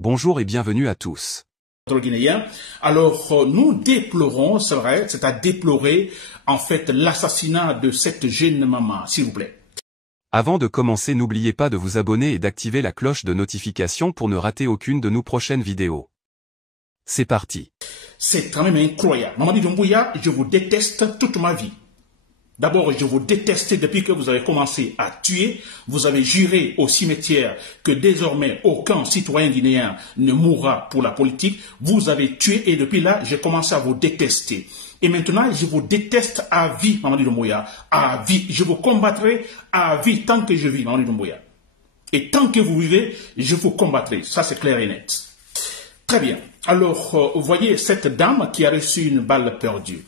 Bonjour et bienvenue à tous. Guinéen. Alors, nous déplorons, c'est vrai, c'est à déplorer, en fait, l'assassinat de cette jeune maman, s'il vous plaît. Avant de commencer, n'oubliez pas de vous abonner et d'activer la cloche de notification pour ne rater aucune de nos prochaines vidéos. C'est parti. C'est quand même incroyable. Mamadi Doumbouya, je vous déteste toute ma vie. D'abord, je vous déteste depuis que vous avez commencé à tuer. Vous avez juré au cimetière que désormais aucun citoyen guinéen ne mourra pour la politique. Vous avez tué et depuis là, j'ai commencé à vous détester. Et maintenant, je vous déteste à vie, Mamadi Doumbouya. À vie. Je vous combattrai à vie tant que je vis, Mamadi Doumbouya. Et tant que vous vivez, je vous combattrai. Ça, c'est clair et net. Très bien. Alors, vous voyez cette dame qui a reçu une balle perdue.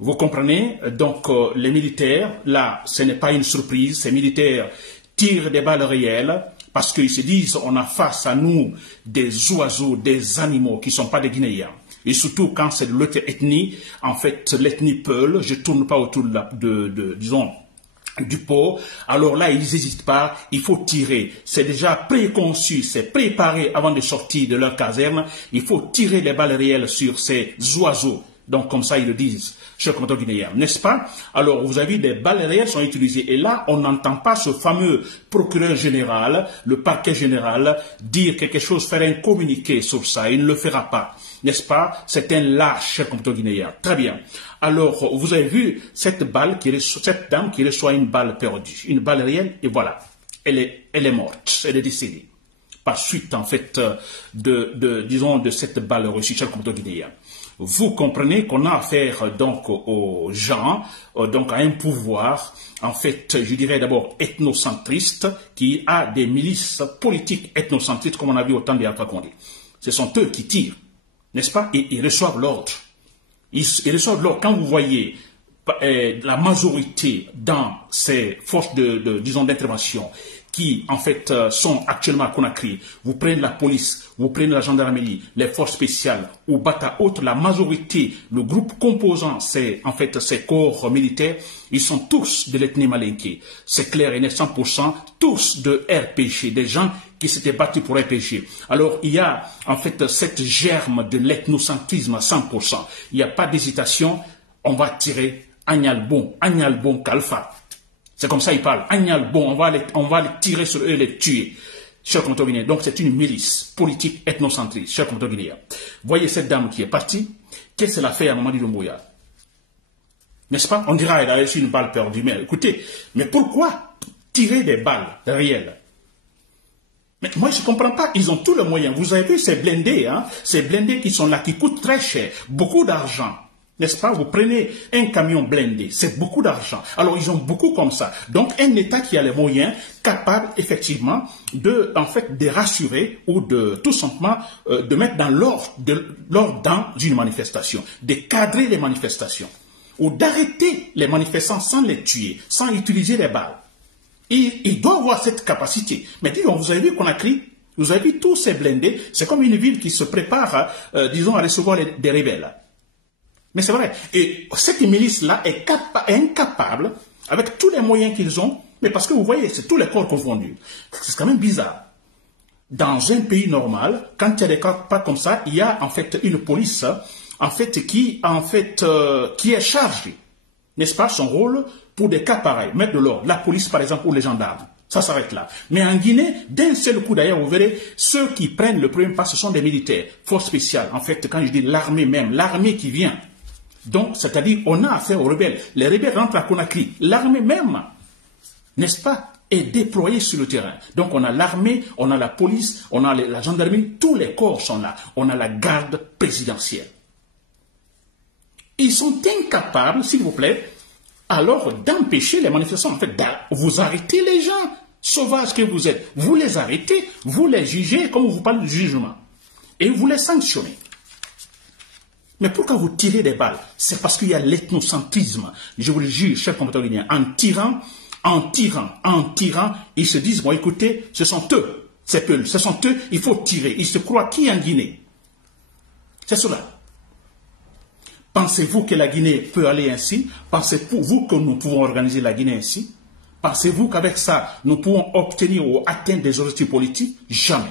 Vous comprenez, donc les militaires, là, ce n'est pas une surprise, ces militaires tirent des balles réelles parce qu'ils se disent on a face à nous des oiseaux, des animaux qui ne sont pas des Guinéens. Et surtout quand c'est de l'autre ethnie, en fait l'ethnie Peul, je ne tourne pas autour disons, du pot, alors là ils n'hésitent pas, il faut tirer, c'est déjà préconçu, c'est préparé avant de sortir de leur caserne, il faut tirer les balles réelles sur ces oiseaux. Donc comme ça ils le disent, chers combattants guinéens, n'est-ce pas? Alors vous avez vu, des balles réelles sont utilisées et là on n'entend pas ce fameux procureur général, le parquet général, dire quelque chose, faire un communiqué sur ça, il ne le fera pas, n'est-ce pas? C'est un lâche, chers combattants guinéens. Très bien. Alors vous avez vu cette dame qui reçoit une balle perdue, une balle réelle et voilà, elle est morte, elle est décédée. Par suite en fait disons de cette balle reçue, chers combattants guinéens. Vous comprenez qu'on a affaire donc aux gens, donc à un pouvoir, en fait, je dirais d'abord ethnocentriste, qui a des milices politiques ethnocentristes, comme on a vu au temps d'Alpha Condé. Ce sont eux qui tirent, n'est-ce pas? Et ils reçoivent l'ordre. Ils reçoivent l'ordre. Quand vous voyez la majorité dans ces forces disons, d'intervention, qui en fait sont actuellement à Conakry, vous prenez la police, vous prenez la gendarmerie, les forces spéciales ou Bata autres, la majorité, le groupe composant ces corps militaires, ils sont tous de l'ethnie malinké. C'est clair et net 100%, tous de RPG, des gens qui s'étaient battus pour RPG. Alors il y a en fait cette germe de l'ethnocentrisme à 100%. Il n'y a pas d'hésitation, on va tirer Agnalbon Kalfa. C'est comme ça ils parlent. Agnalbon, on va les tirer sur eux et les tuer. Chers combattants guinéens, donc c'est une milice politique ethnocentriste, chers combattants guinéens. Voyez cette dame qui est partie, qu'est-ce qu'elle a fait à Mamadi Doumbouya? N'est-ce pas? On dira qu'elle a reçu une balle perdue. Mais écoutez, mais pourquoi tirer des balles réelles? Mais moi je ne comprends pas, ils ont tous les moyens. Vous avez vu ces blindés, hein? Ces blindés qui sont là, qui coûtent très cher, beaucoup d'argent. N'est-ce pas? Vous prenez un camion blindé, c'est beaucoup d'argent. Alors, ils ont beaucoup comme ça. Donc, un État qui a les moyens, capable, effectivement, de rassurer ou de, tout simplement, de mettre dans l'ordre dans une manifestation, de cadrer les manifestations, ou d'arrêter les manifestants sans les tuer, sans utiliser les balles. Il doit avoir cette capacité. Mais disons, vous avez vu Conakry, vous avez vu tous ces blindés, c'est comme une ville qui se prépare, disons, à recevoir des rebelles. Mais c'est vrai. Et cette milice-là est incapable, avec tous les moyens qu'ils ont, mais parce que vous voyez, c'est tous les corps confondus. C'est quand même bizarre. Dans un pays normal, quand il y a des cas pas comme ça, il y a en fait une police, en fait, qui est chargée, n'est-ce pas, son rôle pour des cas pareils, mettre de l'ordre. La police, par exemple, ou les gendarmes. Ça s'arrête là. Mais en Guinée, d'un seul coup d'ailleurs, vous verrez, ceux qui prennent le premier pas, ce sont des militaires, forces spéciales. En fait, quand je dis l'armée même, l'armée qui vient. Donc, c'est-à-dire, on a affaire aux rebelles. Les rebelles rentrent à Conakry. L'armée même, n'est-ce pas, est déployée sur le terrain. Donc, on a l'armée, on a la police, on a la gendarmerie, tous les corps sont là. On a la garde présidentielle. Ils sont incapables, s'il vous plaît, alors d'empêcher les manifestations. En fait, vous arrêtez les gens sauvages que vous êtes. Vous les arrêtez, vous les jugez, comme vous parlez de jugement. Et vous les sanctionnez. Mais pourquoi vous tirez des balles? C'est parce qu'il y a l'ethnocentrisme. Je vous le jure, chers combattants guinéens, en tirant, ils se disent, bon écoutez, ce sont eux, ce sont eux, il faut tirer. Ils se croient qui en Guinée? C'est cela. Pensez-vous que la Guinée peut aller ainsi? Pensez-vous que nous pouvons organiser la Guinée ainsi? Pensez-vous qu'avec ça, nous pouvons obtenir ou atteindre des objectifs politiques? Jamais.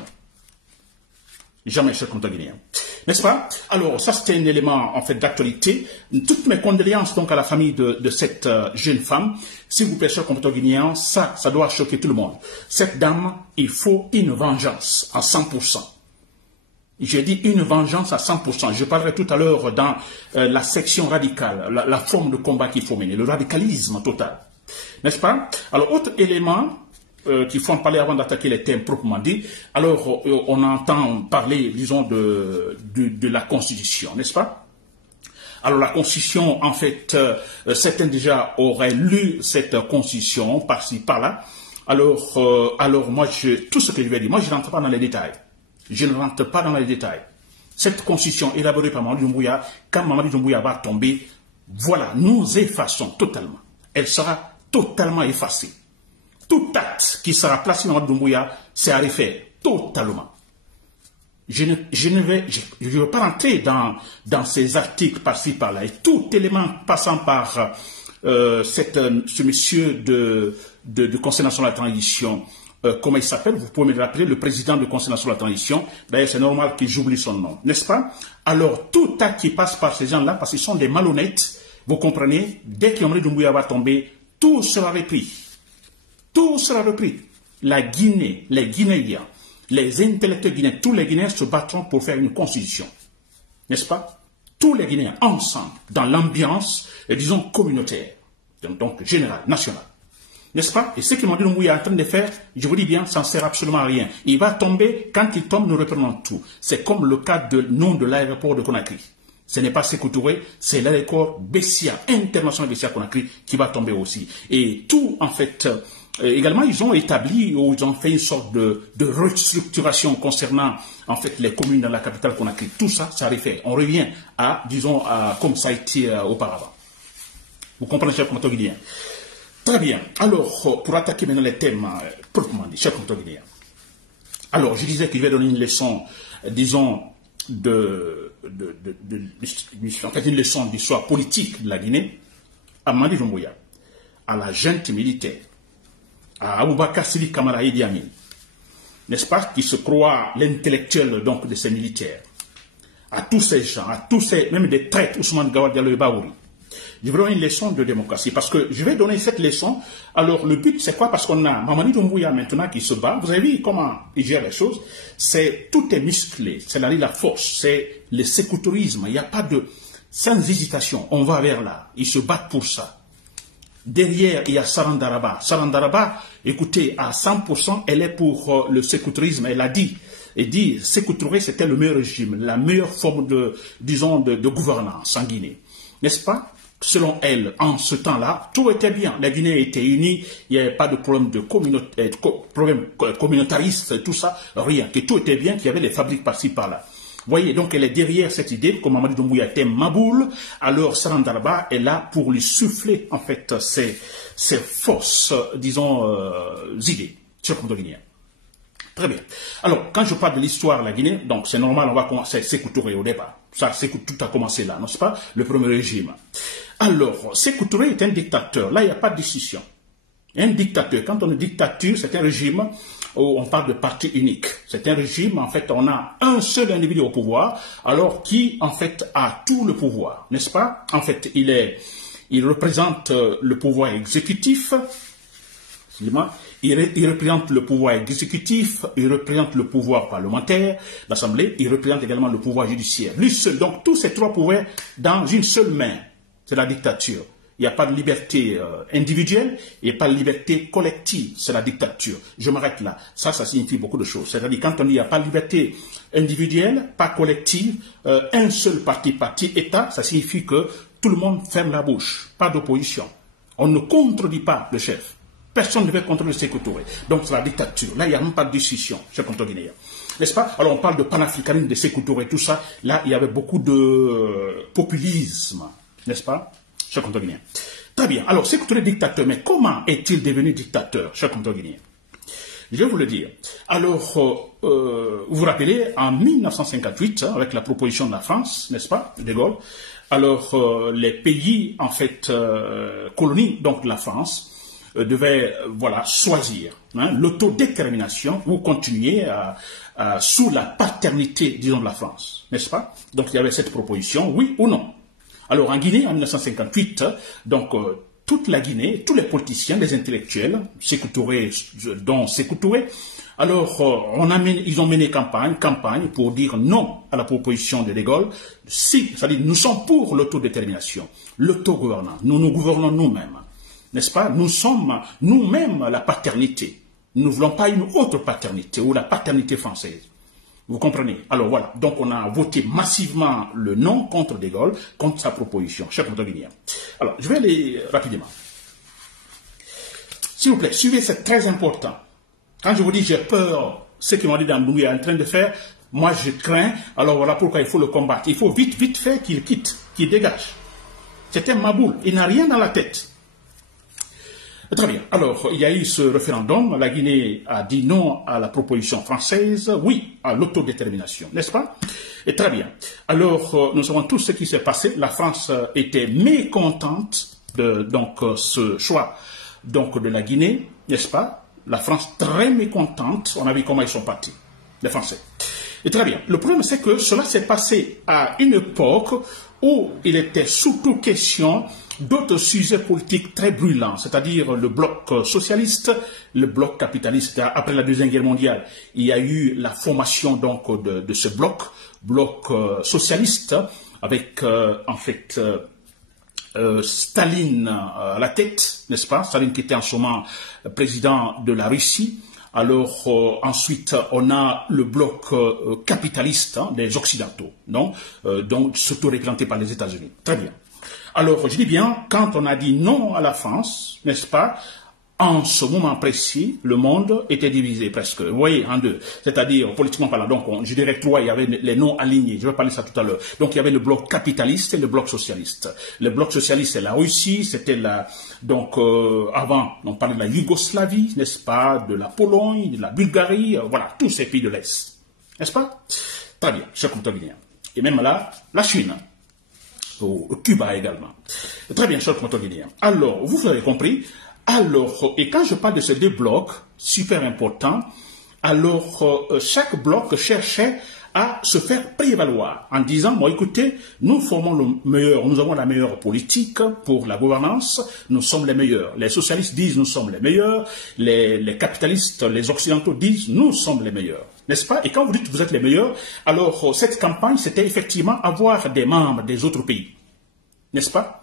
Jamais, chers compatriotes guinéens. N'est-ce pas? Alors, ça, c'était un élément, en fait, d'actualité. Toutes mes condoléances, donc, à la famille de cette jeune femme. S'il vous plaît, chers compatriotes guinéens, ça doit choquer tout le monde. Cette dame, il faut une vengeance à 100%. J'ai dit une vengeance à 100%. Je parlerai tout à l'heure dans la section radicale, la forme de combat qu'il faut mener, le radicalisme total. N'est-ce pas? Alors, autre élément qu'il faut en parler avant d'attaquer les thèmes proprement dit. Alors, on entend parler, disons, de la Constitution, n'est-ce pas? Alors, la Constitution, en fait, certains déjà auraient lu cette Constitution par-ci, par-là. Alors moi, tout ce que je vais dire, moi, je ne rentre pas dans les détails. Je ne rentre pas dans les détails. Cette Constitution élaborée par Mamadi Doumbouya, quand Mamadi Doumbouya va tomber, voilà, nous effaçons totalement. Elle sera totalement effacée. Tout acte qui sera placé dans Mamadi Doumbouya, c'est à refaire totalement. Je ne vais pas rentrer dans ces articles par-ci par-là. Et tout élément passant par ce monsieur du Conseil national de la transition, comment il s'appelle, vous pouvez me rappeler, le président du Conseil national de la transition, d'ailleurs c'est normal que j'oublie son nom, n'est-ce pas? Alors tout acte qui passe par ces gens-là, parce qu'ils sont des malhonnêtes, vous comprenez, dès que Mamadi Doumbouya va tomber, tout sera repris. Tout sera repris. La Guinée, les Guinéens, les intellectuels guinéens, tous les Guinéens se battront pour faire une constitution. N'est-ce pas? Tous les Guinéens ensemble, dans l'ambiance, disons, communautaire, donc générale, nationale. N'est-ce pas? Et ce que Mamadi Doumbouya est en train de faire, je vous dis bien, ça ne sert absolument à rien. Il va tomber, quand il tombe, nous reprenons tout. C'est comme le cas de nom de l'aéroport de Conakry. Ce n'est pas Sékou Touré, c'est l'aéroport Bessia, international Bessia Conakry, qui va tomber aussi. Et tout, en fait, également, ils ont établi, ou ils ont fait une sorte de restructuration concernant, en fait, les communes dans la capitale Conakry. Tout ça, ça refait. On revient à, disons, comme ça a été auparavant. Vous comprenez, chers compatriotes guinéens? Très bien. Alors, pour attaquer maintenant les thèmes proprement dit, chers compatriotes guinéens. Alors, je disais que je vais donner une leçon, disons, en fait, une leçon d'histoire politique de la Guinée à Mamadi Doumbouya, à la junte militaire, à Aboubakar Sidi Kamara Idi Amin, n'est-ce pas, qui se croit l'intellectuel donc de ces militaires, à tous ces gens, à tous ces, même des traîtres, Ousmane Gawad Diallo et Baouri. Je vais donner une leçon de démocratie, parce que je vais donner cette leçon. Alors, le but, c'est quoi? Parce qu'on a Mamadi Doumbouya maintenant qui se bat. Vous avez vu comment il gère les choses? Tout est musclé, c'est la force, c'est le sécoutorisme. Il n'y a pas de, sans hésitation, on va vers là. Ils se battent pour ça. Derrière, il y a Sarandaraba. Sarandaraba, écoutez, à 100%, elle est pour le sécoutorisme. Elle a dit, Sékou Touré, c'était le meilleur régime, la meilleure forme de, disons, de gouvernance en Guinée. N'est-ce pas? Selon elle, en ce temps-là, tout était bien. La Guinée était unie, il n'y avait pas de problème de problème communautariste, tout ça, rien. Que tout était bien, qu'il y avait les fabriques par-ci, par-là. Vous voyez, donc elle est derrière cette idée, comme Mamadi Doumbouya était Maboul, alors Sarandaraba est là pour lui souffler, en fait, ses fausses, disons, idées sur le Guinéen. Très bien. Alors, quand je parle de l'histoire de la Guinée, donc c'est normal, on va commencer Sékou Touré au départ. Ça, tout a commencé là, n'est-ce pas? Le premier régime. Alors, Sékou Touré est un dictateur. Là, il n'y a pas de décision. Un dictateur, quand on dit dictature, c'est un régime où on parle de parti unique. C'est un régime, en fait, on a un seul individu au pouvoir, alors qui, en fait, a tout le pouvoir, n'est-ce pas? En fait, il représente le pouvoir exécutif, il représente le pouvoir exécutif, il représente le pouvoir parlementaire, l'Assemblée, il représente également le pouvoir judiciaire. Lui seul, donc tous ces trois pouvoirs dans une seule main, c'est la dictature. Il n'y a pas de liberté individuelle, il n'y a pas de liberté collective, c'est la dictature. Je m'arrête là. Ça signifie beaucoup de choses. C'est-à-dire quand on dit qu'il n'y a pas de liberté individuelle, pas collective, un seul parti, État, ça signifie que tout le monde ferme la bouche, pas d'opposition. On ne contredit pas le chef. Personne ne devait contrôler Sékou Touré. Donc c'est la dictature. Là, il n'y a même pas de décision, chers compatriotes guinéens. N'est-ce pas? Alors on parle de panafricanisme, de Sékou Touré, tout ça. Là, il y avait beaucoup de populisme, n'est-ce pas, chers compatriotes guinéens? Très bien. Alors Sékou Touré est dictateur, mais comment est-il devenu dictateur, chers compatriotes guinéens? Je vais vous le dire. Alors, vous vous rappelez, en 1958, avec la proposition de la France, n'est-ce pas, de Gaulle, alors les pays, en fait, colonies, donc de la France, devait voilà, choisir l'autodétermination ou continuer sous la paternité, disons, de la France, n'est-ce pas? Donc il y avait cette proposition, oui ou non. Alors en Guinée, en 1958, donc toute la Guinée, tous les politiciens, les intellectuels, Sékou Touré, dont Sékou Touré, alors ils ont mené campagne pour dire non à la proposition de De Gaulle. Si, c'est-à-dire nous sommes pour l'autodétermination, l'autogouvernance, nous nous gouvernons nous-mêmes, n'est-ce pas? Nous sommes nous-mêmes la paternité. Nous ne voulons pas une autre paternité ou la paternité française. Vous comprenez? Alors voilà, donc on a voté massivement le non contre De Gaulle, contre sa proposition, chers Guinéens. Alors, je vais aller rapidement. S'il vous plaît, suivez, c'est très important. Quand je vous dis j'ai peur, ce qu'ils m'ont dit dans est en train de faire, moi je crains, alors voilà pourquoi il faut le combattre. Il faut vite faire qu'il quitte, qu'il dégage. C'est un maboule, il n'a rien dans la tête. Très bien. Alors, il y a eu ce référendum. La Guinée a dit non à la proposition française, oui à l'autodétermination, n'est-ce pas? Et très bien. Alors, nous savons tous ce qui s'est passé. La France était mécontente de ce choix de la Guinée, n'est-ce pas? La France très mécontente. On a vu comment ils sont partis, les Français. Et très bien. Le problème, c'est que cela s'est passé à une époque où il était surtout question d'autres sujets politiques très brûlants, c'est-à-dire le bloc socialiste, le bloc capitaliste. Après la Deuxième Guerre mondiale, il y a eu la formation donc de ce bloc socialiste, avec en fait Staline à la tête, n'est-ce pas? Staline qui était en ce moment président de la Russie. Alors ensuite, on a le bloc capitaliste des Occidentaux, non? Donc surtout représenté par les États-Unis. Très bien. Alors, je dis bien, quand on a dit non à la France, n'est-ce pas, en ce moment précis, le monde était divisé presque, vous voyez, en deux. C'est-à-dire, politiquement parlant, donc, je dirais trois, il y avait les non alignés, je vais parler de ça tout à l'heure. Donc, il y avait le bloc capitaliste et le bloc socialiste. Le bloc socialiste, c'est la Russie, c'était avant, on parlait de la Yougoslavie, n'est-ce pas, de la Pologne, de la Bulgarie, voilà, tous ces pays de l'Est. N'est-ce pas? Très bien, chers Guinéens. Et même là, la Chine. Au Cuba également. Très bien, chers Guinéens. Alors, vous avez compris. Alors, et quand je parle de ces deux blocs, super importants, alors chaque bloc cherchait à se faire prévaloir en disant, bon, écoutez, nous formons le meilleur, nous avons la meilleure politique pour la gouvernance, nous sommes les meilleurs. Les socialistes disent, nous sommes les meilleurs. Les capitalistes, les occidentaux disent, nous sommes les meilleurs. N'est-ce pas? Et quand vous dites que vous êtes les meilleurs, alors cette campagne, c'était effectivement avoir des membres des autres pays. N'est-ce pas?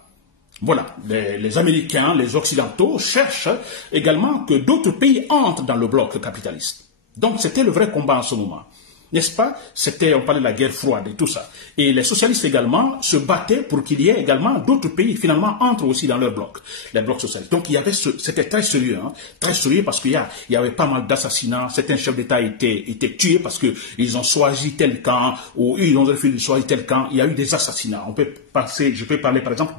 Voilà, les Américains, les Occidentaux cherchent également que d'autres pays entrent dans le bloc capitaliste. Donc c'était le vrai combat en ce moment. N'est-ce pas? On parlait de la guerre froide et tout ça. Et les socialistes également se battaient pour qu'il y ait également d'autres pays finalement entrent aussi dans leur bloc, les blocs socialistes. Donc il y avait c'était très sérieux, très sérieux parce qu'il y avait pas mal d'assassinats. Certains chefs d'État étaient tués parce qu'ils ont choisi tel camp ou ils ont refusé de choisir tel camp. Il y a eu des assassinats. Je peux parler par exemple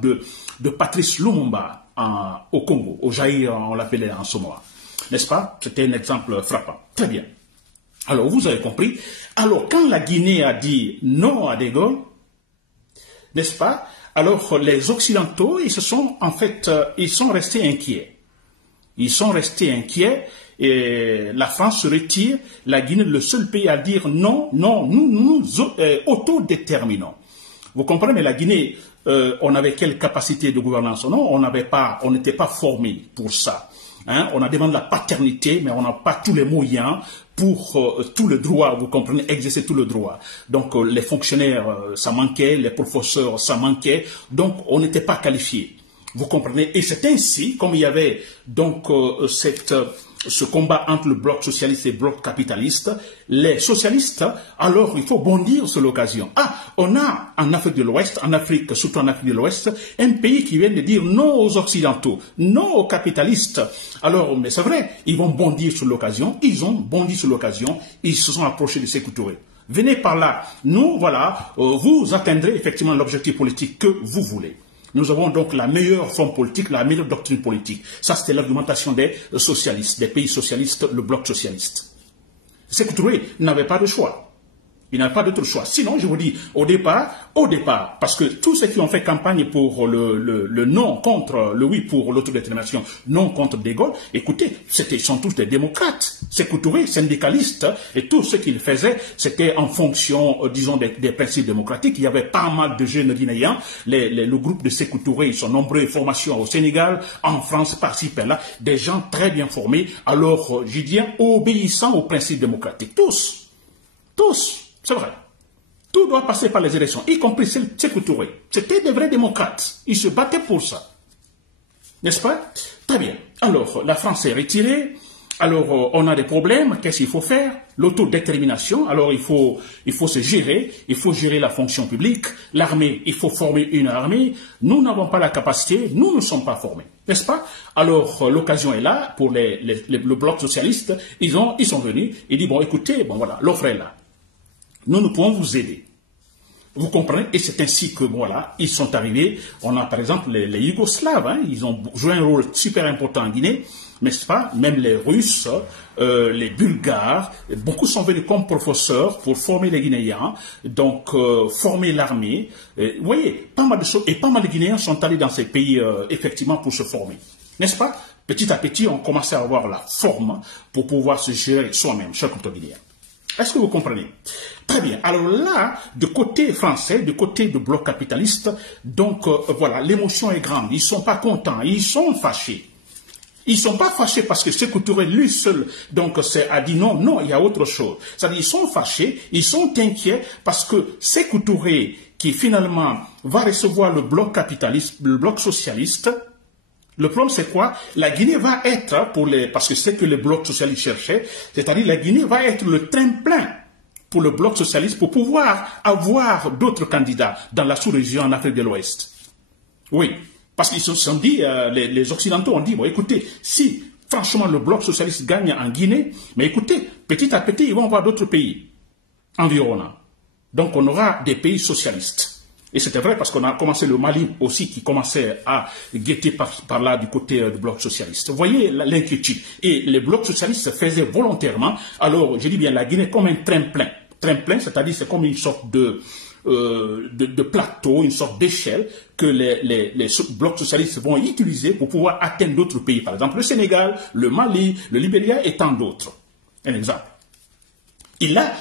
de Patrice Lumumba au Congo, au Zaïre, on l'appelait en ce moment. N'est-ce pas? C'était un exemple frappant. Très bien. Alors, vous avez compris. Alors, quand la Guinée a dit non à De Gaulle, n'est-ce pas? Alors, les Occidentaux, ils sont restés inquiets. Ils sont restés inquiets et la France se retire. La Guinée est le seul pays à dire non, nous nous autodéterminons. Vous comprenez, mais la Guinée, on avait quelle capacité de gouvernance? Non, on n'était pas formé pour ça. On a demandé la paternité, mais on n'a pas tous les moyens pour tout le droit, vous comprenez, exercer tout le droit. Donc les fonctionnaires, ça manquait, les professeurs, ça manquait, donc on n'était pas qualifiés. Vous comprenez? Et c'est ainsi, comme il y avait donc ce combat entre le bloc socialiste et le bloc capitaliste, les socialistes, alors il faut bondir sur l'occasion. On a en Afrique de l'Ouest, surtout en Afrique de l'Ouest, un pays qui vient de dire non aux Occidentaux, non aux capitalistes. Alors, mais c'est vrai, ils vont bondir sur l'occasion, ils ont bondi sur l'occasion, ils se sont approchés de Sékou Touré. Venez par là, nous, voilà, vous atteindrez effectivement l'objectif politique que vous voulez. Nous avons donc la meilleure forme politique, la meilleure doctrine politique. Ça, c'était l'argumentation des socialistes, des pays socialistes, le bloc socialiste. Sékou Touré n'avait pas de choix. Il n'y a pas d'autre choix. Sinon, je vous dis, au départ, parce que tous ceux qui ont fait campagne pour le non contre le oui pour l'autodétermination, non contre De Gaulle, écoutez, ils sont tous des démocrates. Sékou Touré, syndicalistes, et tout ce qu'ils faisaient, c'était en fonction, disons, des principes démocratiques. Il y avait pas mal de jeunes guinéens. Le groupe de Sékou Touré, ils sont nombreux, formations au Sénégal, en France, par-ci, par-là, des gens très bien formés, alors, je dis, obéissant aux principes démocratiques. Tous. C'est vrai. Tout doit passer par les élections, y compris Sékou Touré. C'était des vrais démocrates. Ils se battaient pour ça. N'est-ce pas? Très bien. Alors, la France est retirée. Alors, on a des problèmes. Qu'est-ce qu'il faut faire? L'autodétermination. Alors, il faut se gérer. Il faut gérer la fonction publique. L'armée, il faut former une armée. Nous n'avons pas la capacité. Nous ne sommes pas formés. N'est-ce pas? Alors, l'occasion est là pour le bloc socialiste. Ils sont venus. Ils disent, bon, écoutez, bon, voilà, l'offre est là. Nous pouvons vous aider. Vous comprenez? Et c'est ainsi que, voilà, ils sont arrivés. On a, par exemple, les Yougoslaves, hein, ils ont joué un rôle super important en Guinée, n'est-ce pas? Même les Russes, les Bulgares, beaucoup sont venus comme professeurs pour former les Guinéens, donc former l'armée. Vous voyez, pas mal de choses, et pas mal de Guinéens sont allés dans ces pays, effectivement, pour se former. N'est-ce pas? Petit à petit, on commençait à avoir la forme pour pouvoir se gérer soi-même, chers Guinéens. Est-ce que vous comprenez? Très bien. Alors là, de côté français, de côté du bloc capitaliste, donc voilà, l'émotion est grande. Ils ne sont pas contents, ils sont fâchés. Ils ne sont pas fâchés parce que Sékou Touré, lui seul, donc, a dit non, il y a autre chose. C'est-à-dire, ils sont fâchés, ils sont inquiets parce que Sékou Touré, qui finalement va recevoir le bloc capitaliste, le bloc socialiste, le problème, c'est quoi? La Guinée va être, parce que c'est que le bloc socialiste cherchait, c'est-à-dire la Guinée va être le tremplin pour le bloc socialiste pour pouvoir avoir d'autres candidats dans la sous-région en Afrique de l'Ouest. Oui, parce qu'ils se sont dit, les Occidentaux ont dit, bon, écoutez, si franchement le bloc socialiste gagne en Guinée, mais écoutez, petit à petit, ils vont avoir d'autres pays environnants. Donc on aura des pays socialistes. Et c'était vrai parce qu'on a commencé le Mali aussi qui commençait à guetter par là du côté du bloc socialiste. Vous voyez l'inquiétude. Et les blocs socialistes se faisaient volontairement. Alors, je dis bien la Guinée comme un tremplin. Tremplin, c'est-à-dire c'est comme une sorte de plateau, une sorte d'échelle que les blocs socialistes vont utiliser pour pouvoir atteindre d'autres pays. Par exemple, le Sénégal, le Mali, le Libéria et tant d'autres. Un exemple. Et là,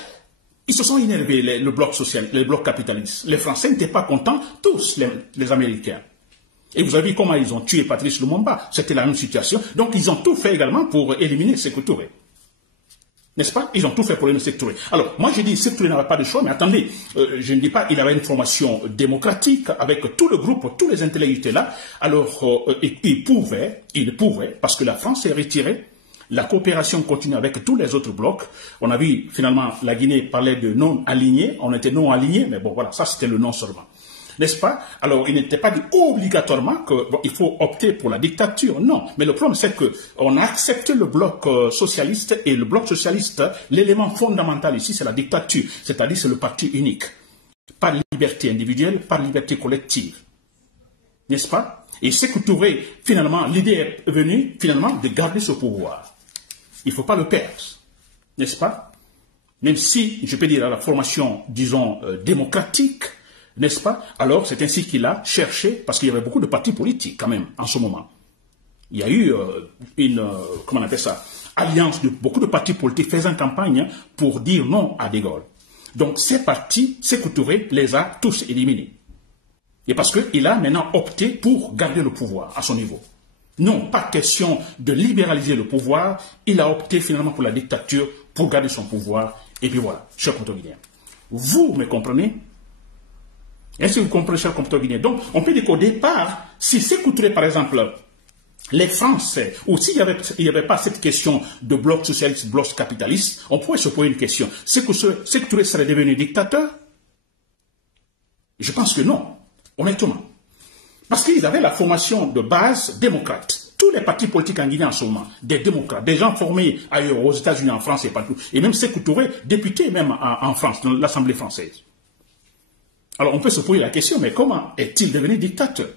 ils se sont énervés, le bloc social, le bloc capitaliste. Les Français n'étaient pas contents, tous les Américains. Et vous avez vu comment ils ont tué Patrice Lumumba. C'était la même situation. Donc ils ont tout fait également pour éliminer Sékou Touré. N'est-ce pas? Ils ont tout fait pour éliminer Sékou Touré. Alors, moi j'ai dit, Sékou Touré n'avait pas de choix, mais attendez, je ne dis pas, il avait une formation démocratique avec tout le groupe, tous les intellectuels là. Alors, il pouvait, parce que la France s'est retirée. La coopération continue avec tous les autres blocs. On a vu, finalement, la Guinée parlait de non-alignés. On était non-alignés, mais bon, voilà, ça c'était le non seulement. N'est-ce pas? Alors, il n'était pas dit obligatoirement qu'il faut opter pour la dictature. Non. Mais le problème, c'est qu'on a accepté le bloc socialiste et le bloc socialiste, l'élément fondamental ici, c'est la dictature. C'est-à-dire, c'est le parti unique. Pas liberté individuelle, pas liberté collective. N'est-ce pas? Et Sékou Touré, finalement, l'idée est venue, finalement, de garder ce pouvoir. Il ne faut pas le perdre, n'est-ce pas? Même si, je peux dire, à la formation, disons, démocratique, n'est-ce pas? Alors, c'est ainsi qu'il a cherché, parce qu'il y avait beaucoup de partis politiques, quand même, en ce moment. Il y a eu comment on appelle ça, alliance de beaucoup de partis politiques faisant campagne pour dire non à De Gaulle. Donc, ces partis, Sékou Touré les a tous éliminés. Et parce qu'il a maintenant opté pour garder le pouvoir à son niveau. Non, pas question de libéraliser le pouvoir. Il a opté finalement pour la dictature, pour garder son pouvoir. Et puis voilà, chers compatriotes. Vous me comprenez? Est-ce que vous comprenez, chers compatriotes? Donc, on peut dire qu'au départ, si Sékou Touré, par exemple, les Français, ou s'il n'y avait pas cette question de bloc socialiste, bloc capitaliste, on pourrait se poser une question. Sékou Touré serait devenu dictateur? Je pense que non, honnêtement. Parce qu'ils avaient la formation de base démocrate. Tous les partis politiques en Guinée en ce moment, des démocrates, des gens formés ailleurs, aux États-Unis, en France et partout. Et même Sékou Touré, député même en France, dans l'Assemblée française. Alors on peut se poser la question, mais comment est-il devenu dictateur?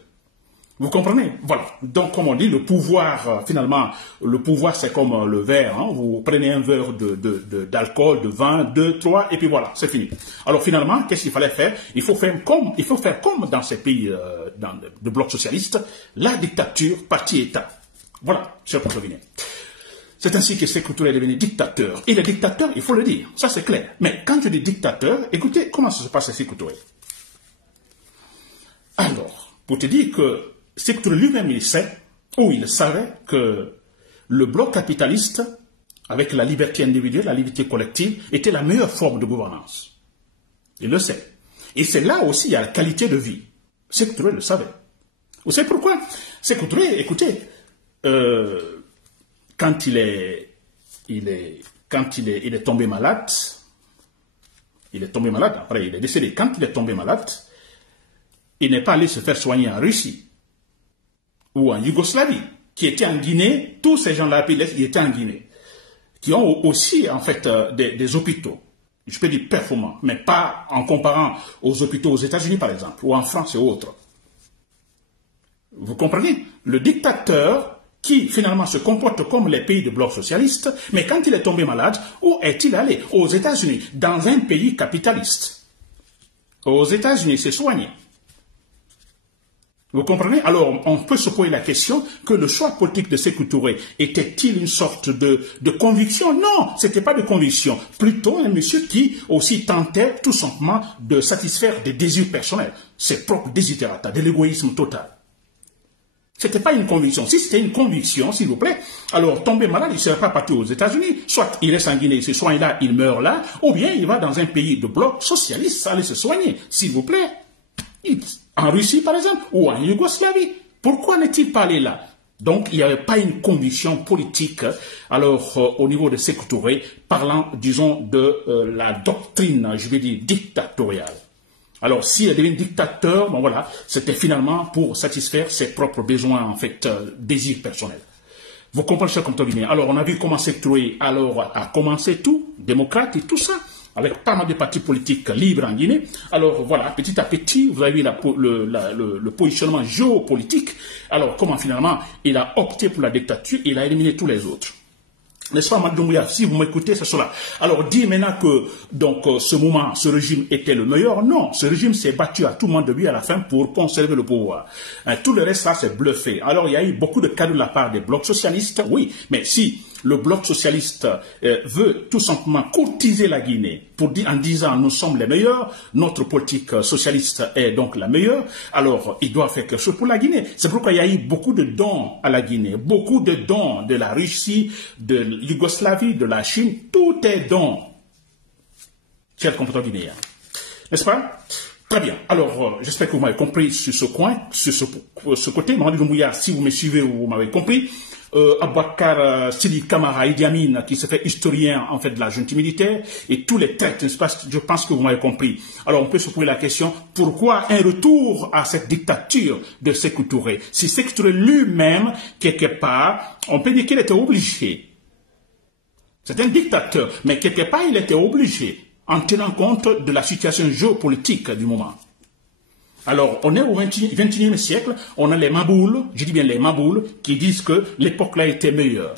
Vous comprenez? Voilà. Donc, comme on dit, le pouvoir, finalement, le pouvoir, c'est comme le verre. Hein. Vous prenez un verre d'alcool, de vin, 2, 3, et puis voilà, c'est fini. Alors, finalement, qu'est-ce qu'il fallait faire? Il faut faire comme dans ces pays de bloc socialiste, la dictature parti-État. Voilà, cher contrevenu. C'est ainsi que Sékou Touré est devenu dictateur. Il est dictateur, il faut le dire, ça c'est clair. Mais quand je dis dictateur, écoutez comment ça se passe à Sékou Touré. Alors, pour te dire que Sékou Touré lui-même, il sait, ou il savait que le bloc capitaliste, avec la liberté individuelle, la liberté collective, était la meilleure forme de gouvernance. Il le sait. Et c'est là aussi, il y a la qualité de vie. Sékou Touré le savait. Vous savez pourquoi? Sékou Touré, écoutez, quand il est tombé malade, après il est décédé. Quand il est tombé malade, il n'est pas allé se faire soigner en Russie ou en Yougoslavie, qui était en Guinée. Tous ces gens-là, ils étaient en Guinée, qui ont aussi en fait des hôpitaux, je peux dire performants, mais pas en comparant aux hôpitaux aux États-Unis par exemple, ou en France et autres. Vous comprenez? Le dictateur qui finalement se comporte comme les pays de bloc socialiste, mais quand il est tombé malade, où est-il allé? Aux États-Unis, dans un pays capitaliste. Aux États-Unis, il s'est soigné. Vous comprenez? Alors, on peut se poser la question que le choix politique de Sékou Touré était-il une sorte de conviction? Non, ce n'était pas de conviction. Plutôt un monsieur qui aussi tentait tout simplement de satisfaire des désirs personnels, ses propres desiderata, de l'égoïsme total. Ce n'était pas une conviction. Si c'était une conviction, s'il vous plaît, alors tomber malade, il ne serait pas parti aux États-Unis. Soit il reste en Guinée, il se soigne là, il meurt là, ou bien il va dans un pays de bloc socialiste aller se soigner, s'il vous plaît. En Russie, par exemple, ou en Yougoslavie. Pourquoi n'est-il pas allé là? Donc, il n'y avait pas une conviction politique, alors, au niveau de Sékou Touré, parlant, disons, de la doctrine, je vais dire, dictatoriale. Alors, s'il est devenu dictateur, bon voilà, c'était finalement pour satisfaire ses propres besoins, en fait, désirs personnels. Vous comprenez, cher contrevenu? Alors, on a vu comment Sékou Touré, alors, a commencé tout, démocrate et tout ça, avec pas mal de partis politiques libres en Guinée. Alors, voilà, petit à petit, vous avez vu le positionnement géopolitique. Alors, comment finalement, il a opté pour la dictature, il a éliminé tous les autres. N'est-ce pas, Mme Doumbouya? Si vous m'écoutez, c'est cela. Alors, dire maintenant que, donc, ce régime était le meilleur, non. Ce régime s'est battu à tout moment de lui à la fin pour conserver le pouvoir. Tout le reste, ça, c'est bluffé. Alors, il y a eu beaucoup de cadeaux de la part des blocs socialistes, oui. Mais si le bloc socialiste veut tout simplement courtiser la Guinée en disant nous sommes les meilleurs, notre politique socialiste est donc la meilleure, alors il doit faire quelque chose pour la Guinée. C'est pourquoi il y a eu beaucoup de dons à la Guinée, beaucoup de dons de la Russie, de Yougoslavie, de la Chine, tout est dons, chers compatriotes guinéens. N'est-ce pas? Très bien. Alors, j'espère que vous m'avez compris sur ce coin, sur ce côté. Mamadi Doumbouya, si vous me suivez, vous m'avez compris. Aboubacar Sidi Kamara Idi Amin, qui se fait historien en fait de la junte militaire, et tous les traites, je pense que vous m'avez compris. Alors on peut se poser la question, pourquoi un retour à cette dictature de Sékou Touré? Si Sékou Touré lui-même, quelque part, on peut dire qu'il était obligé. C'est un dictateur, mais quelque part il était obligé, en tenant compte de la situation géopolitique du moment. Alors, on est au XXIe siècle, on a les Maboules, je dis bien les Maboules, qui disent que l'époque là était meilleure,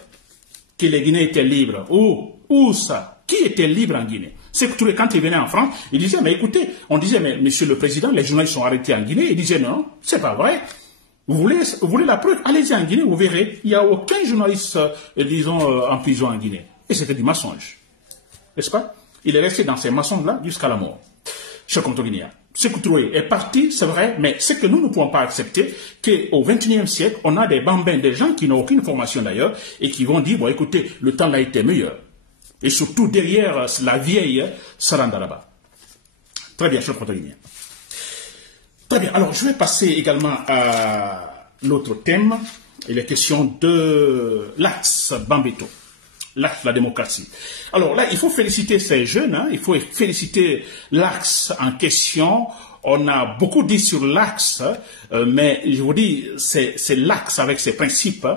que les Guinéens étaient libres. Où ça? Qui était libre en Guinée? C'est que quand il venait en France, il disait, mais écoutez, on disait, mais monsieur le président, les journalistes sont arrêtés en Guinée. Il disait, non, c'est pas vrai. Vous voulez la preuve? Allez-y en Guinée, vous verrez. Il n'y a aucun journaliste, disons, en prison en Guinée. Et c'était du mensonge. N'est-ce pas? Il est resté dans ces mensonges-là jusqu'à la mort. Cher contrevenu. Sékou Touré est parti, c'est vrai, mais ce que nous ne pouvons pas accepter, qu'au XXIe siècle, on a des bambins, des gens qui n'ont aucune formation d'ailleurs, et qui vont dire, bon écoutez, le temps a été meilleur. Et surtout derrière la vieille Sarandaraba. Très bien, cher contrevenu. Très bien, alors je vais passer également à l'autre thème, et les questions de l'axe Bambeto. L'axe de la démocratie. Alors là, il faut féliciter ces jeunes, hein, il faut féliciter l'axe en question. On a beaucoup dit sur l'axe, mais je vous dis, c'est l'axe avec ses principes.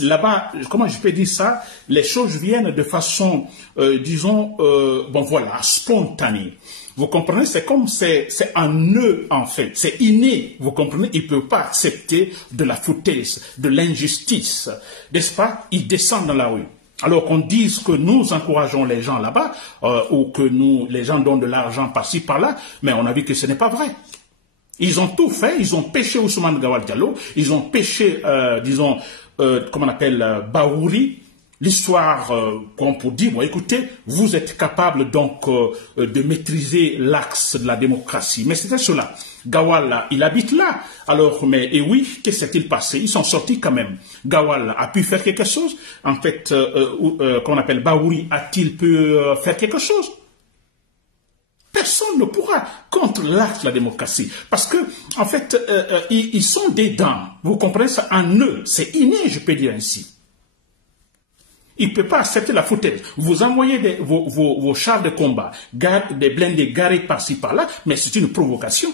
Là-bas, comment je peux dire ça? Les choses viennent de façon, disons, bon voilà, spontanée. Vous comprenez, c'est comme c'est un eux en fait, c'est inné, vous comprenez, ils ne peuvent pas accepter de la foutaise, de l'injustice, n'est-ce pas? Ils descendent dans la rue. Alors qu'on dise que nous encourageons les gens là-bas, ou que les gens donnent de l'argent par-ci, par-là, mais on a vu que ce n'est pas vrai. Ils ont tout fait, ils ont pêché Ousmane Gawal Diallo, ils ont pêché, disons, comment on appelle, Bahouri. L'histoire qu'on peut dire, bon, écoutez, vous êtes capable donc de maîtriser l'axe de la démocratie. Mais c'était cela. Gawal, là, il habite là. Alors, mais, et oui, qu'est-ce qui s'est-il passé? Ils sont sortis quand même. Gawal a pu faire quelque chose. En fait, qu'on appelle Bahouri, a-t-il pu faire quelque chose? Personne ne pourra contre l'axe de la démocratie. Parce que, en fait, ils sont dedans. Vous comprenez ça en eux. C'est inné, je peux dire ainsi. Il ne peut pas accepter la foutaise. Vous envoyez vos chars de combat, des blindés garés par-ci, par-là, mais c'est une provocation.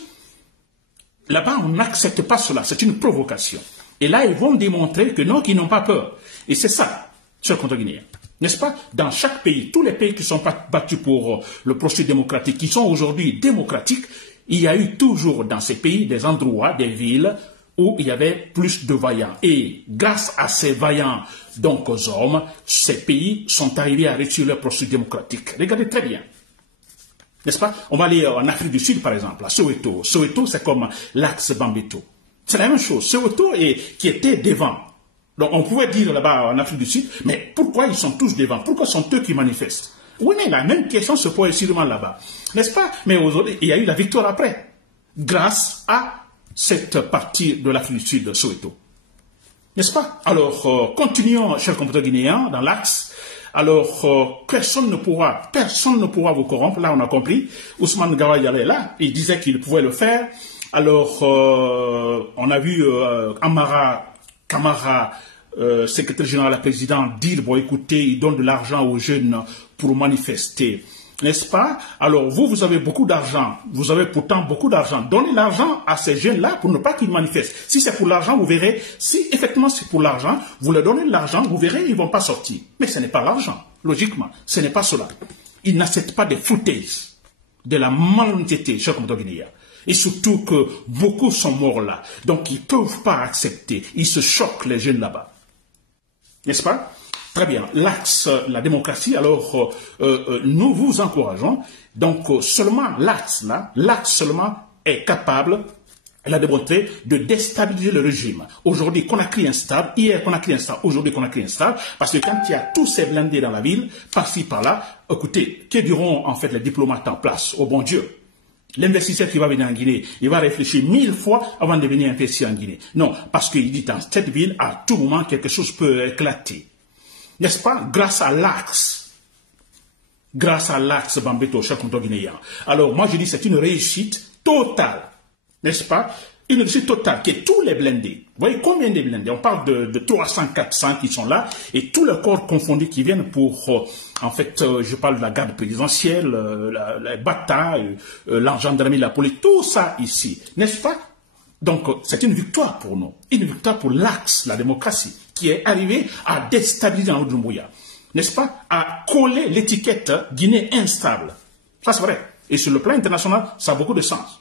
Là-bas, on n'accepte pas cela. C'est une provocation. Et là, ils vont démontrer que non, qu'ils n'ont pas peur. Et c'est ça, chers contre-guinéens. N'est-ce pas? Dans chaque pays, tous les pays qui sont battus pour le processus démocratique, qui sont aujourd'hui démocratiques, il y a eu toujours dans ces pays des endroits, des villes, où il y avait plus de vaillants. Et grâce à ces vaillants donc hommes, ces pays sont arrivés à réussir leur processus démocratique. Regardez très bien. N'est-ce pas? On va aller en Afrique du Sud, par exemple, à Soweto. Soweto, c'est comme l'axe Bambeto. C'est la même chose. Soweto qui était devant. Donc on pouvait dire là-bas en Afrique du Sud, mais pourquoi ils sont tous devant? Pourquoi sont eux qui manifestent? Oui, mais la même question se pose sûrement là-bas. N'est-ce pas? Mais aujourd'hui, il y a eu la victoire après. Grâce à cette partie de l'Afrique du Sud de Soweto. N'est-ce pas? Alors, continuons, chers compatriotes guinéens, dans l'axe. Alors, personne ne pourra vous corrompre. Là, on a compris. Ousmane Gawal Diallo est là. Il disait qu'il pouvait le faire. Alors, on a vu Amara Kamara, secrétaire général à la présidente, dire, bon, écoutez, il donne de l'argent aux jeunes pour manifester. N'est-ce pas? Alors, vous avez beaucoup d'argent. Vous avez pourtant beaucoup d'argent. Donnez l'argent à ces jeunes-là pour ne pas qu'ils manifestent. Si c'est pour l'argent, vous verrez. Si effectivement c'est pour l'argent, vous leur donnez de l'argent, vous verrez, ils ne vont pas sortir. Mais ce n'est pas l'argent. Logiquement, ce n'est pas cela. Ils n'acceptent pas des foutaises, de la malhonnêteté, chers compatriotes guinéens. Et surtout que beaucoup sont morts là. Donc, ils ne peuvent pas accepter. Ils se choquent, les jeunes là-bas. N'est-ce pas? Très bien, l'axe, la démocratie, alors nous vous encourageons, donc seulement l'axe seulement est capable, elle a démontré, de déstabiliser le régime. Aujourd'hui, Conakry instable, hier Conakry instable, aujourd'hui Conakry instable, parce que quand il y a tous ces blindés dans la ville, par-ci, par-là, écoutez, que diront en fait les diplomates en place, au bon Dieu? L'investisseur qui va venir en Guinée, il va réfléchir 1000 fois avant de venir investir en Guinée. Non, parce qu'il dit dans cette ville, à tout moment, quelque chose peut éclater. N'est-ce pas? Grâce à l'axe Bambeto, chers compatriotes guinéens. Alors, moi, je dis c'est une réussite totale. N'est-ce pas? Une réussite totale, qui est tous les blindés. Vous voyez combien de blindés? On parle de 300, 400 qui sont là, et tous les corps confondus qui viennent pour, en fait, je parle de la garde présidentielle, la bataille, la gendarmerie, la police, tout ça ici. N'est-ce pas? Donc, c'est une victoire pour nous. Une victoire pour l'axe, la démocratie, qui est arrivé à déstabiliser dans Doumbouya. N'est-ce pas? À coller l'étiquette Guinée instable. Ça, c'est vrai. Et sur le plan international, ça a beaucoup de sens.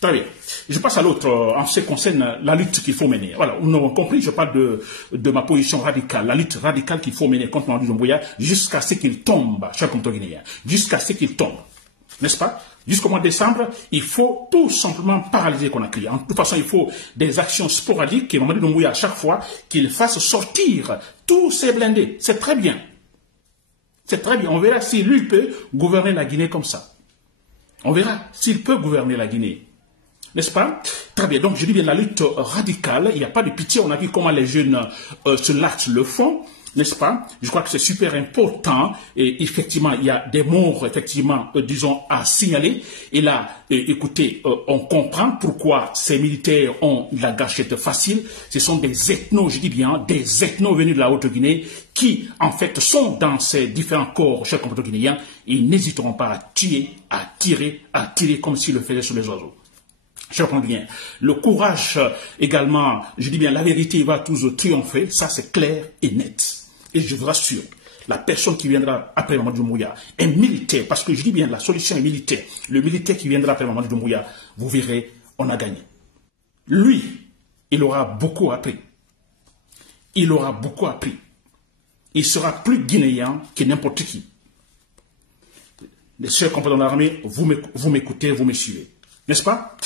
Très bien. Je passe à l'autre en ce qui concerne la lutte qu'il faut mener. Voilà, nous avons compris, je parle de ma position radicale, la lutte radicale qu'il faut mener contre Mamadou Doumbouya jusqu'à ce qu'il tombe, chers compatriotes guinéens, jusqu'à ce qu'il tombe. N'est-ce pas? Jusqu'au mois de décembre, il faut tout simplement paralyser Conakry. En toute façon, il faut des actions sporadiques et Mamadou Doumbouya à chaque fois qu'il fasse sortir tous ces blindés. C'est très bien. C'est très bien. On verra s'il lui peut gouverner la Guinée comme ça. On verra s'il peut gouverner la Guinée. N'est-ce pas? Très bien. Donc, je dis bien la lutte radicale. Il n'y a pas de pitié. On a vu comment les jeunes sur l'axe le font. N'est-ce pas? Je crois que c'est super important. Et effectivement, il y a des morts, effectivement, disons, à signaler. Et là, écoutez, on comprend pourquoi ces militaires ont la gâchette facile. Ce sont des ethnos, je dis bien, des ethnos venus de la Haute-Guinée qui, en fait, sont dans ces différents corps, chers compatriotes guinéens. Ils n'hésiteront pas à tuer, à tirer comme s'ils le faisaient sur les oiseaux. Je comprends bien. Le courage également, je dis bien, la vérité va toujours triompher. Ça, c'est clair et net. Et je vous rassure, la personne qui viendra après Mamadou Doumbouya est militaire, parce que je dis bien, la solution est militaire. Le militaire qui viendra après Mamadou Doumbouya, vous verrez, on a gagné. Lui, il aura beaucoup appris. Il aura beaucoup appris. Il sera plus guinéen que n'importe qui. Les chers compatriotes de l'armée, vous m'écoutez, vous me suivez. N'est-ce pas?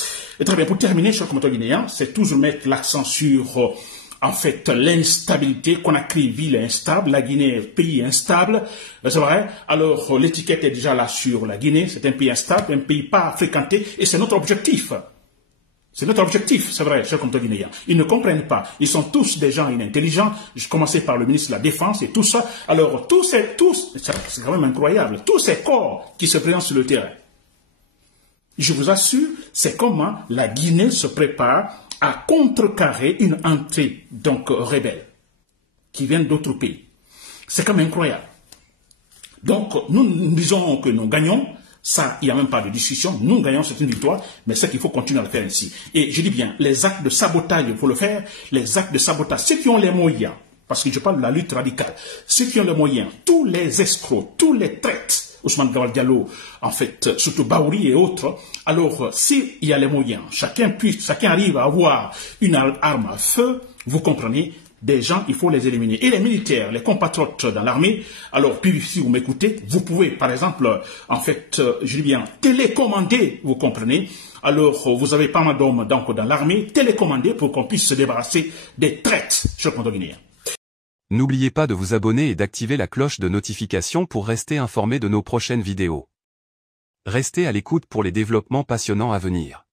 Et très bien, pour terminer, chers compatriotes guinéens, c'est toujours mettre l'accent sur, en fait, l'instabilité. Conakry, ville instable, la Guinée, pays instable. C'est vrai? Alors, l'étiquette est déjà là sur la Guinée. C'est un pays instable, un pays pas fréquenté, et c'est notre objectif. C'est notre objectif, c'est vrai, chers compatriotes guinéens. Ils ne comprennent pas. Ils sont tous des gens inintelligents. Je commençais par le ministre de la Défense et tout ça. Alors, c'est quand même incroyable. Tous ces corps qui se présentent sur le terrain. Je vous assure, c'est comment la Guinée se prépare à contrecarrer une entrée, donc, rebelle, qui vient d'autres pays. C'est quand même incroyable. Donc, nous disons que nous gagnons. Ça, il n'y a même pas de discussion. Nous gagnons, c'est une victoire, mais c'est qu'il faut continuer à le faire ainsi. Et je dis bien, les actes de sabotage, il faut le faire. Les actes de sabotage, ceux qui ont les moyens, parce que je parle de la lutte radicale, ceux qui ont les moyens, tous les escrocs, tous les traites, Ousmane Gawal Diallo, en fait, surtout Baouri et autres, alors, s'il y a les moyens, chacun arrive à avoir une arme à feu, vous comprenez, des gens, il faut les éliminer. Et les militaires, les compatriotes dans l'armée, alors, puis si vous m'écoutez, vous pouvez, par exemple, en fait, je dis bien, télécommander, vous comprenez. Alors, vous avez pas mal d'hommes dans l'armée, télécommander pour qu'on puisse se débarrasser des traites, chers compatriotes guinéens. N'oubliez pas de vous abonner et d'activer la cloche de notification pour rester informé de nos prochaines vidéos. Restez à l'écoute pour les développements passionnants à venir.